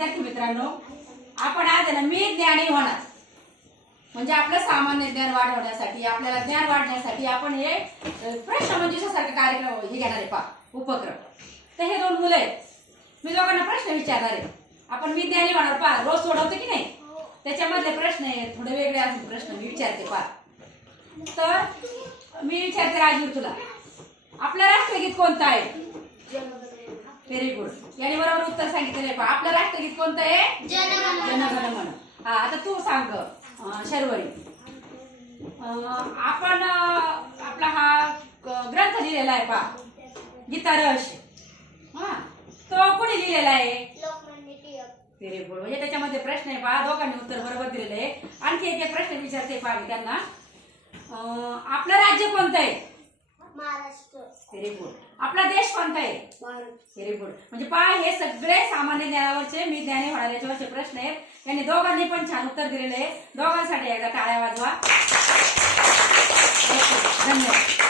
विद्यार्थी मित्रांनो, आपण आज आहे ना मी ज्ञानी होणार म्हणजे आपलं सामान्य ज्ञान वाढवण्यासाठी, आपल्याला ज्ञान वाढण्यासाठी आपण हे प्रश्नमंजुषासारखे कार्यक्रम हे घेणार आहे पा उपक्रम. तर हे दोन मुलं आहेत, मी दोघांना प्रश्न विचारणार आहे. आपण मी ज्ञानी होणार पा रोज सोडवतो की नाही, त्याच्यामधले प्रश्न आहेत थोडे वेगळे असून प्रश्न मी विचारते पा. तर मी विचारते राजीव तुला, आपलं राष्ट्रगीत कोणतं आहे? व्हेरी गुड, याने बरोबर उत्तर सांगितलं आहे पा. आपलं राष्ट्रगीत कोणतं आहे? जनगण मन. हा, आता तू सांग शर्वरी, आपण आपला हा ग्रंथ लिहिलेला आहे पा गीता रहस्य, हा तो कोणी लिहिलेला आहे? व्हेरी गुड, म्हणजे त्याच्यामध्ये प्रश्न आहे पा, दोघांनी उत्तर बरोबर दिलेलं आहे. आणखी एक प्रश्न विचारते पा मी त्यांना, आपलं राज्य कोणतं आहे? महाराष्ट्र. Very good. आपला देश कोणता आहे? भारत. Very good. म्हणजे पहा, हे सगळे सामान्य ज्ञानावरचे मी ज्ञानी होणार याच्यावरचे प्रश्न आहेत. यांनी दोघांनी पण छान उत्तर दिलेले आहे. दोघांसाठी एकदा टाळ्या वाजवा. धन्यवाद.